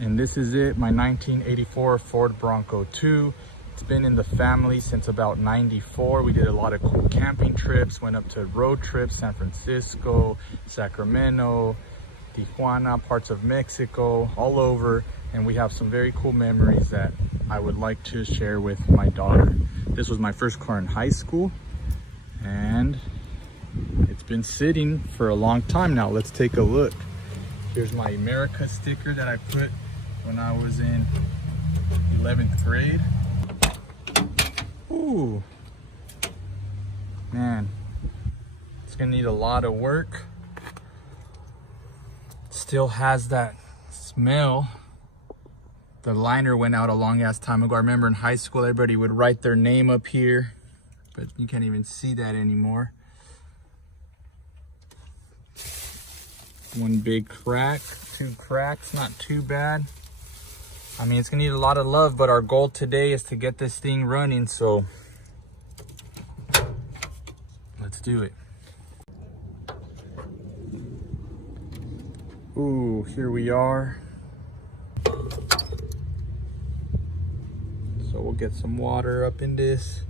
And this is it, my 1984 Ford Bronco II. It's been in the family since about 94. We did a lot of cool camping trips, went up to road trips, San Francisco, Sacramento, Tijuana, parts of Mexico, all over. And we have some very cool memories that I would like to share with my daughter. This was my first car in high school, and it's been sitting for a long time now. Let's take a look. Here's my America sticker that I put when I was in 11th grade. Ooh, man, it's gonna need a lot of work. Still has that smell. The liner went out a long ass time ago. I remember in high school, everybody would write their name up here, but you can't even see that anymore. One big crack, 2 cracks, not too bad. I mean, it's gonna need a lot of love, but our goal today is to get this thing running, so let's do it. Ooh, here we are. So we'll get some water up in this.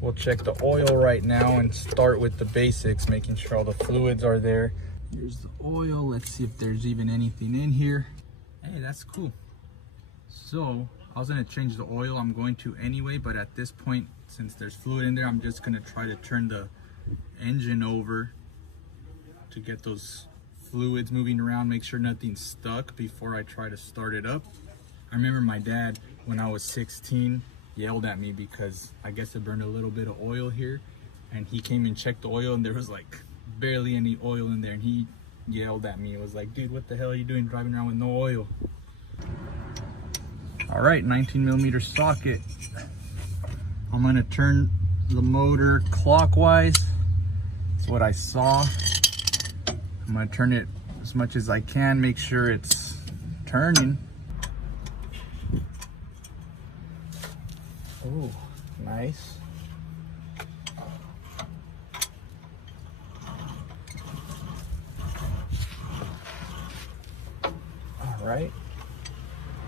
We'll check the oil right now and start with the basics, making sure all the fluids are there. Here's the oil. Let's see if there's even anything in here. Hey, that's cool. So I was gonna change the oil. I'm going to anyway, but at this point, since there's fluid in there, I'm just gonna try to turn the engine over to get those fluids moving around, make sure nothing's stuck before I try to start it up. I remember my dad, when I was 16, yelled at me because I guess it burned a little bit of oil here, and he came and checked the oil and there was like barely any oil in there, and he yelled at me. It was like, dude, what the hell are you doing driving around with no oil? All right, 19mm socket. I'm gonna turn the motor clockwise. That's what I saw. I'm gonna turn it as much as I can, make sure it's turning. Oh, nice. All right.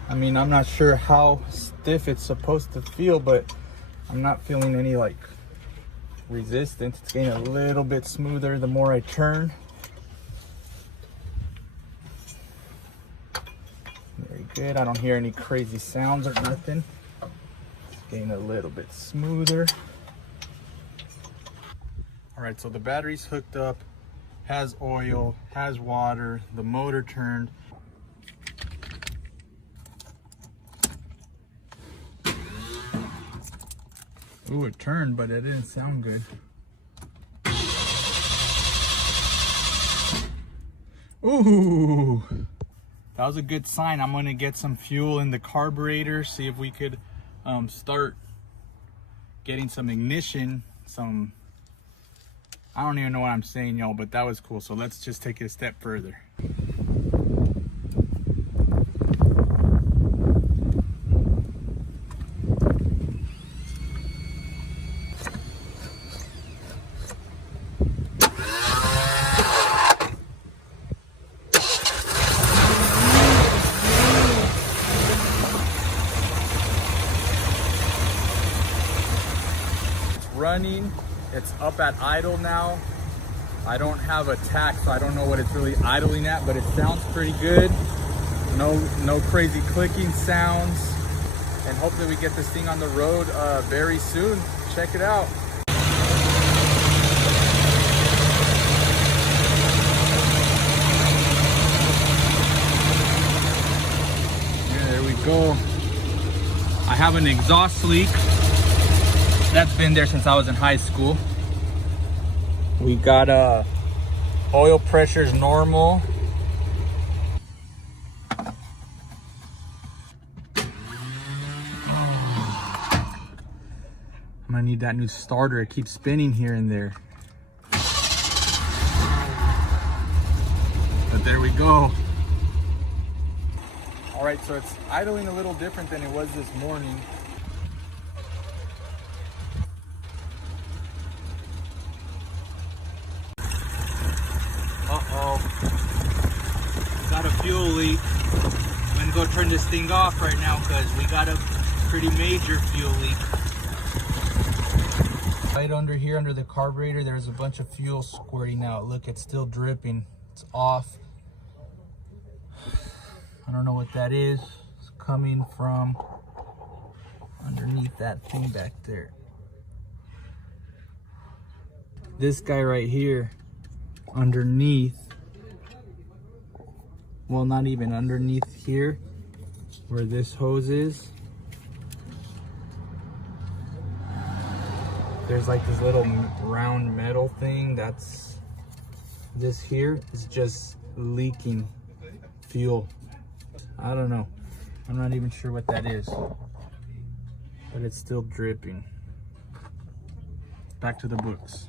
I mean, I'm not sure how stiff it's supposed to feel, but I'm not feeling any like resistance. It's getting a little bit smoother the more I turn. Very good. I don't hear any crazy sounds or nothing. It's getting a little bit smoother. All right, so the battery's hooked up, has oil, has water, the motor turned. Ooh, it turned, but it didn't sound good. Ooh, that was a good sign. I'm gonna get some fuel in the carburetor, see if we could start getting some ignition, I don't even know what I'm saying, y'all, but that was cool. So let's just take it a step further. Running, it's up at idle now. I don't have a tach, so I don't know what it's really idling at, but it sounds pretty good. No crazy clicking sounds, and hopefully we get this thing on the road very soon. Check it out. Yeah, there we go. I have an exhaust leak. That's been there since I was in high school. We got oil pressure's normal. I'm gonna need that new starter. It keeps spinning here and there. But there we go. All right, so it's idling a little different than it was this morning. Uh-oh. Got a fuel leak. I'm gonna go go turn this thing off right now because we got a pretty major fuel leak. Right under here, under the carburetor, there's a bunch of fuel squirting out. Look, it's still dripping. It's off. I don't know what that is. It's coming from underneath that thing back there. This guy right here, underneath, well, not even underneath here, where this hose is, there's like this little round metal thing that's, this here is just leaking fuel. I don't know. I'm not even sure what that is, but it's still dripping. Back to the books.